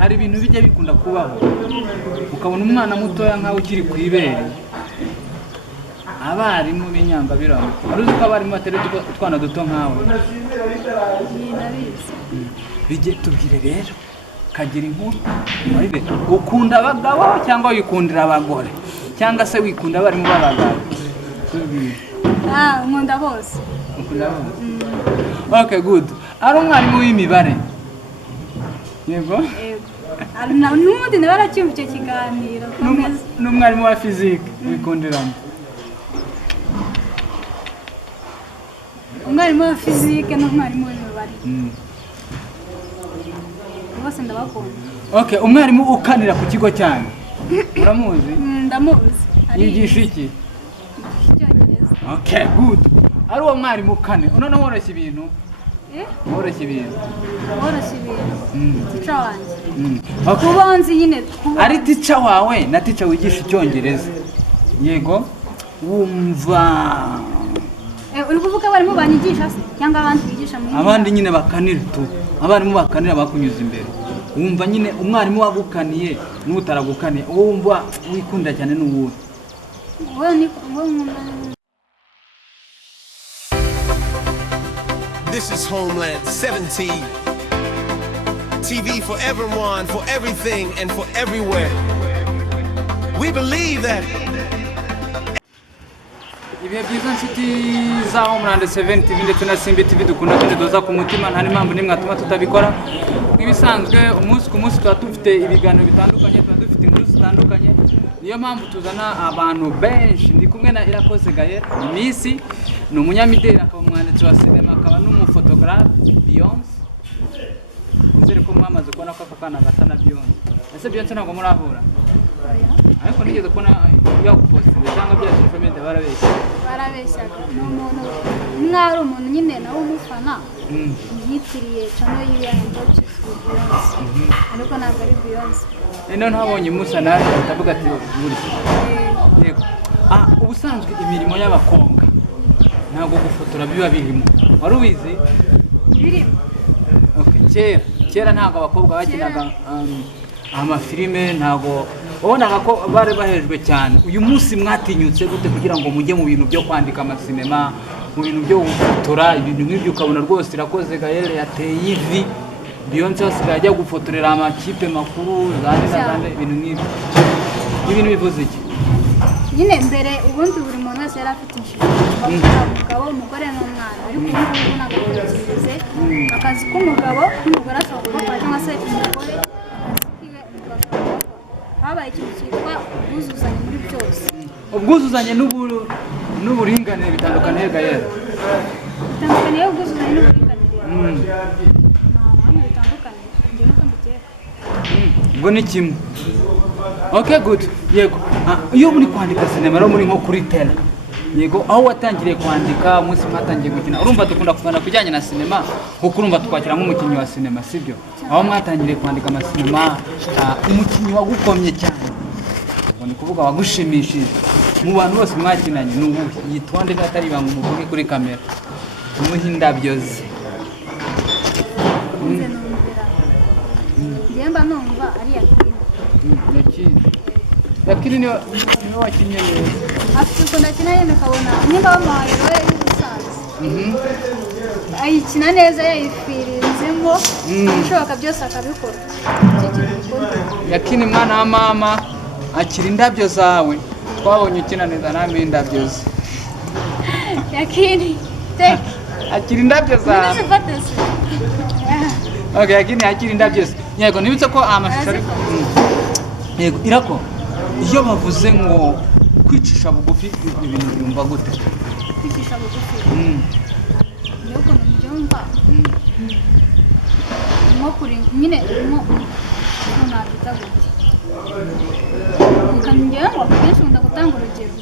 hari ibintu bijya bikunda kubaho ukabona umwana mutoya nkaho ukiri ku ibere abarimu b'inyangabirama uruzi ko abarimu bateretse utwana duto nkawe bijye tubwire rero kagira inkuru ukunda abagabo cyangwa wikundira abagore cyangwa se wikunda abarimu b'abagabo tubwire nkunda bose ukunda bose okay good ari umwarimu w'imibare yego n'ubundi nawe aracyumva icyo kiganiro n'umwarimu wa fizike wikundiramo umwarimu wa fizike n'umwarimu w'imibare bose ndabakunda okay umwarimu ukanira ku kigo cyane uramuzi ndamuzi yigisha iki icyongereza okay good ari uwo mwarimu ukane noneho woroshya ibintu woroshya ibintu tica wanjye kuba nzi nyine ari tica wawe na tica wigisha icyongereza yego wumva uri kuvuga abarimu banyigisha se cyangwa abandi bigisha muri abandi nyine bakanira tu abarimu bakanira bakunyuza imbere wumva nyine umwarimu wagukaniye n'utaragukaniye wumva wikunda cyane n'uwuhe This is Homeland 17. TV for everyone, for everything, and for everywhere. We believe that. Ibihe byiza nshuti za Homeland 17 TV ndetse na Simbi TV dukunda kandi doza ku mutima nta n'impamvu nimwe atuma tutabikora. Nk'ibisanzwe umunsi ku munsi tuba dufite ibiganiro bitandukanye, tuba dufite inkuru zitandukanye. Niyo mpamvu tuzana abantu benshi. Ndi kumwe na Irakoze Gaël Misi, ni umunyamideli akaba umwanditsi wa sinema akaba n'umufotographe Beyonce. Nzere ko mwamaze kubona ko akana gasa na Beyonce. Ese Beyonce ntabwo murahura? Ariko nigeze kubona yagupostinze cyangwa bya social media barabeshya n'umuntu mwari umuntu nyine nawe umufana yitiriye channel yiya Beyonce ariko ntabwo ari Beyonce none ntabonye musa nawe ndavuga ati buri yego ubusanzwe imirimo y'abakobwa ntabwo gufotora biba birimo wari ubizi birimo okay kera ntabwo abakobwa bakinaga amafilime ntabwo ubonaga ko bari bahejwe cyane uyu munsi mwatinyutse gute kugira ngo mujye mu bintu byo kwandika amasinema mu bintu byo gufotora ibintu nk'ibyo ukabona rwose Irakoze Gaël yateye ivi Beyonce asigaye ajya gufotorera amakipe makuru zande ibintu nk'ibyo ibintu bivuze iki nyine mbere ubundi buri muntu wese yari afite inshingano umugabo umugore n'umwana ariko ubu ngubu ntabwo bikize akazi k'umugabo n'umugore ashobora gukora cyangwa se umugore habaye ikintu cyitwa ubwuzuzanye muri byose ubwuzuzanye n'uburinganire bitandukanye Gaël bitandukanye ubwuzuzanye n'uburinganire nta bitandukanye njye nuko mbikeka ubwo ni kimwe okay good yego iyo muri kwandika sinema rero muri nko kuri tele yego aho watangiriye kwandika umunsi mwatangiye gukina urumva dukunda kuvana kujyanye na sinema kuko urumva twakira nk'umukinnyi wa sinema sibyo aho mwatangiriye kwandika amasinema umukinnyi wagukomye cyane ngo ni kuvuga wagushimishije mu bantu bose mwakinanye n'ubu yitwa nde atari ibanga umuvuge kuri kamera umuhindabyo ze njyemba numva ari yakini niyo wakinnye neza afite ukuntu akina yenda akabona niba bamuhaye roye y'ubusaza ayikina neza yayifirinzemo ibishoboka byose akabikora yakini mwana wa mama akira indabyo zawe twabonye ukina neza namwe indabyo ze yakini akira indabyo zawe okay yakini akira indabyo ze yego nibitse ko amashusho ari yego Irako iyo bavuze ngo kwicisha bugufi ibintu byumva gute kwicisha bugufi niyo ukuntu byumva nko kuri nyine nko nabyita gute ukanjyewe ngo akenshi nkunda gutanga urugero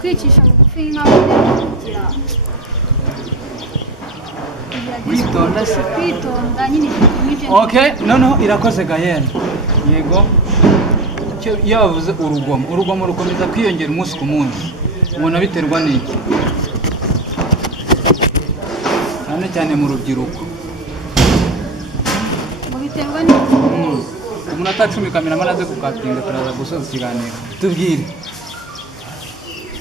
kwicisha bugufi nk'aho kugira kwitonda nyine okay noneho Irakoze Gaël yego iyo bavuze urugomo rukomeza kwiyongera umunsi ku munsi ubona biterwa n'iki cyane cyane mu rubyiruko ngo biterwa n'iki umuntu atacumi kameramani aze kukatinga turaza gusoza ikiganiro tubwire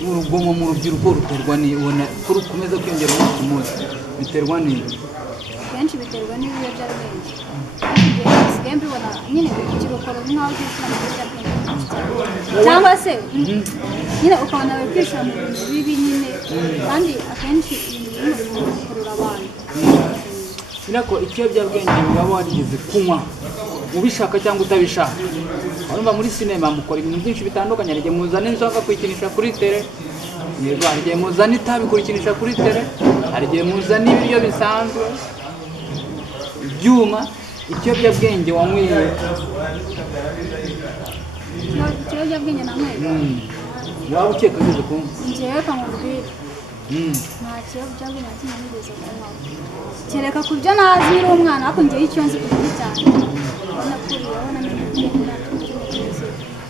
urugomo mu rubyiruko ruterwa ni ubona ko rukomeza kwiyongera umunsi ku munsi biterwa ni kenshi biterwa n'ibiyobyabwenge sigaye mbibona nyine ikirokoro nk'aho gishyira mu biyobyabwenge cyangwa se nyine ukabona bari kwishyura mu bintu bibi nyine kandi akenshi ibintu bimwe bikurura abantu ko ikiyobyabwenge waba warigeze kunywa ubishaka cyangwa utabishaka urumva muri sinema mukora ibintu byinshi bitandukanye hari igihe muzana inzoga kuyikinisha kuri tele yego hari igihe muzana itabi kurikinisha kuri tele hari igihe muzana ibiryo bisanzwe ibyuma ikiyobyabwenge wanyweye ikiyobyabwenge nanyweye waba ukeka ugize kunywa njyewe kamubwire nta kiyobyabwenge na kimwe nigeze kunywa kereka ku byo nazi nkiri umwana ariko njyewe icyo nzi ku giti cyanjye nakuriyeho namenye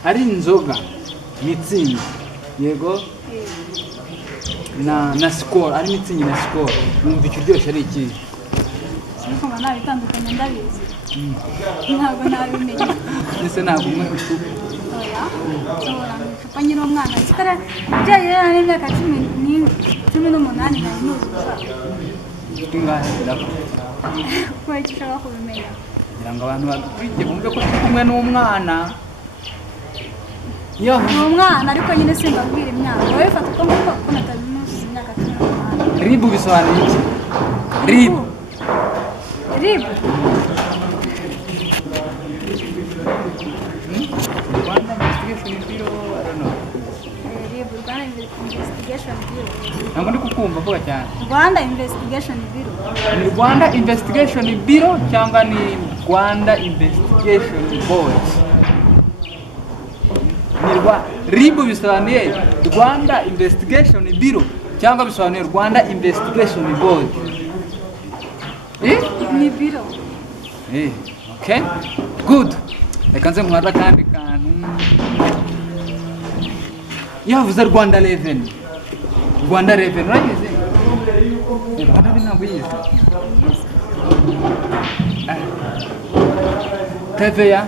ari inzoga mitsingi yego na sikoro ari mitsingi na sikoro wumva ikiryoshye ari iki ariko mba nabitandukanye ndabizi ntabwo nabimenya ese ntabwo umwe icupa oya nshobora mu icupa nyiri umwana zikora ibyaye rero n'imyaka cumi n'umunani nari nuzuza ingahe birako kubera icyo ushaka kubimenya kugira ngo abantu bakurikiye bumve ko turi kumwe n'umwana yo ni umwana ariko nyine simbabwira imyaka wowe fata uko nguko kuko natabimuzuza imyaka 18 ribu bisobanuye iki ribu ribu Rwanda Investigation Bureau I don't know ribu Rwanda Investigation Bureau ntabwo ndi kukumva vuga cyane Rwanda Investigation Bureau ni Rwanda Investigation Bureau cyangwa ni Rwanda Investigation Board ribu bisobanuye Rwanda Investigation Bureau cyangwa bisobanuye Rwanda Investigation Board ni biro okay good reka nze muhada kandi kantu yavuze Rwanda Revenue uragize Rwanda ntabwo yize TVA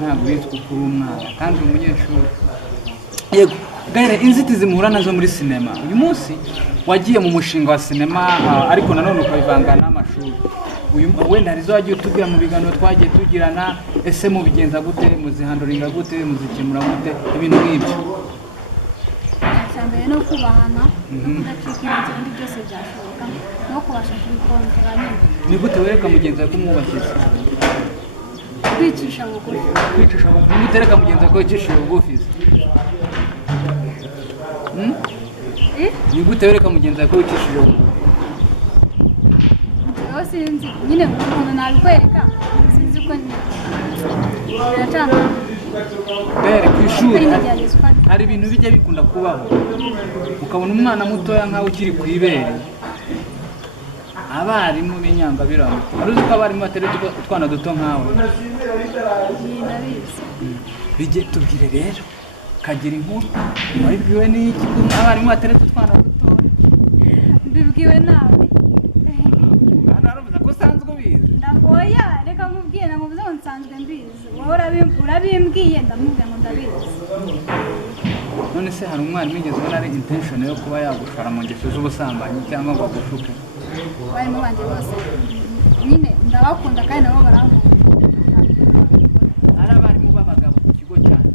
ntabwo yitwa kuri umwana kandi umunyeshuri yego gaire inzitizi muhura nazo muri sinema uyu munsi wagiye mu mushinga wa sinema ariko nanone ukabivanga n'amashuri uyu wenda hari zo wagiye utubwira mu biganiro twagiye tugirana ese mubigenza gute muzihanduringa gute muzikemura gute ibintu nk'ibyo cyambere no kubahana kudacika ibindi byose byashoboka no kubasha kubikontorora nyine ni gute wereka mugenzi wawe kumwubakira kwicisha bugufi mutereka mugenzi wawe kwicishije bugufi ni gute wereka mugenzi wawe kwicishije bugufi rero sinzi nyine umuntu nabikwereka sinzi ko biracana bere ku ishuri hari ibintu bijya bikunda kubaho ukabona umwana mutoya nkaho ukiri ku ibere abarimu b'inyangabirama wari uzi ko abarimu bateretse utwana duto nkawe bijye tubwire rero kagira inkuru wabibwiwe n'iki abarimu bateretse utwana duto mbibwiwe nawe naravuze ko usanzwe ubizi ndagoya reka nkubwire namuvuze ngo nsanzwe mbizi wowe urabimbwiye ndamubwira ngo ndabizi none se hari umwarimu wigeze ubona ari intention yo kuba yagushora mu ngeso z'ubusambanyi cyangwa ngo agushuke abarimu banjye bose nyine ndabakunda kandi nabo barankunda ari abarimu b'abagabo ku kigo cyane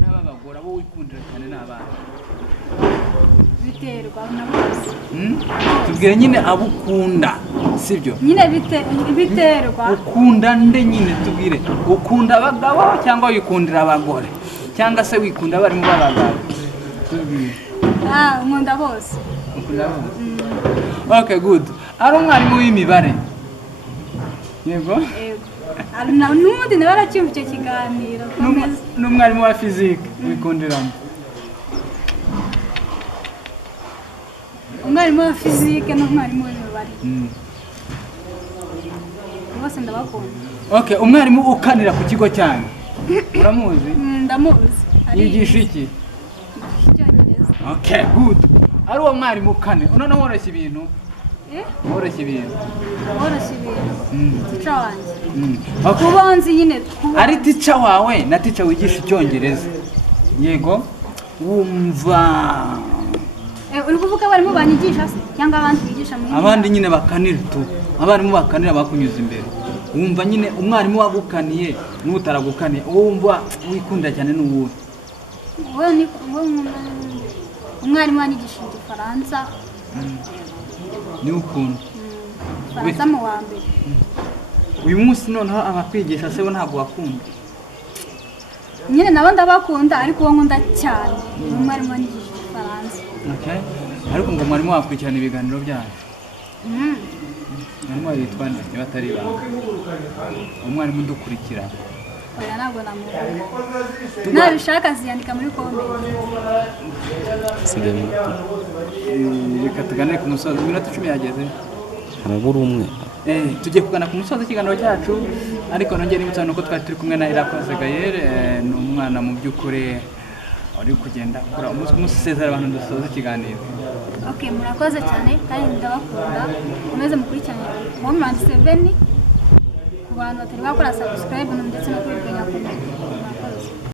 n'ab'abagore abo wikundira cyane ni abana biterwa na bose tubwire nyine abo ukunda sibyo nyine biterwa ukunda nde nyine tubwire ukunda abagabo cyangwa wikundira abagore cyangwa se wikunda abarimu b'abagabo tubwire nkunda bose ukunda bose okay good ari umwarimu w'imibare yego n'ubundi nawe aracyumva icyo kiganiro n'umwarimu wa physique wikundiramo umwarimu wa physique n'umwarimu w'imibare bose ndabakunda okay umwarimu ukanira ku kigo cyane uramuzi ndamuzi yigisha iki icyongereza okay good ari uwo mwarimu kane noneho woroshya ibintu woroshye ibintu woroshye ibintu tica wanjye Okay. kuba nzi nyine ari tica wawe na tica wigisha icyongereza yego wumva uri kuvuga abarimu banyigisha se cyangwa abandi bigisha muri abandi nyine bakanira tu abarimu bakanira bakunyuza imbere wumva nyine umwarimu wagukaniye n'utaragukaniye wumva wikunda cyane n'uwuhe umwarimu wanyigisha igifaransa ni ukuntu Faransa mu wa mbere uyu munsi noneho abakwigisha se bo ntabwo bakunda nyine nabo ndabakunda ariko uwo nkunda cyane ni umwarimu wanyigisha igifaransa okay ariko ngo mwarimu wakurikirana ibiganiro byanyu mwarimu yitwa nde niba atari ibanga umwarimu udukurikira oya ntabwo namuvuga nabishaka ziyandika muri komenti reka tugane ku musozi iminota 10 yageze harabura umwe tugiye kugana ku musozi w'ikiganiro cyacu ariko nongeye nibutsa nuko twari turi kumwe na Irakoze Gaëlle ni umwana mu by'ukuri uri kugenda akora umunsi umusezera abantu dusoza ikiganiro okay murakoze cyane kandi ndabakunda komeze mukurikirane Homeland 7 ku bantu batari bakora subscribe ndetse no kuri Kenya Komedi.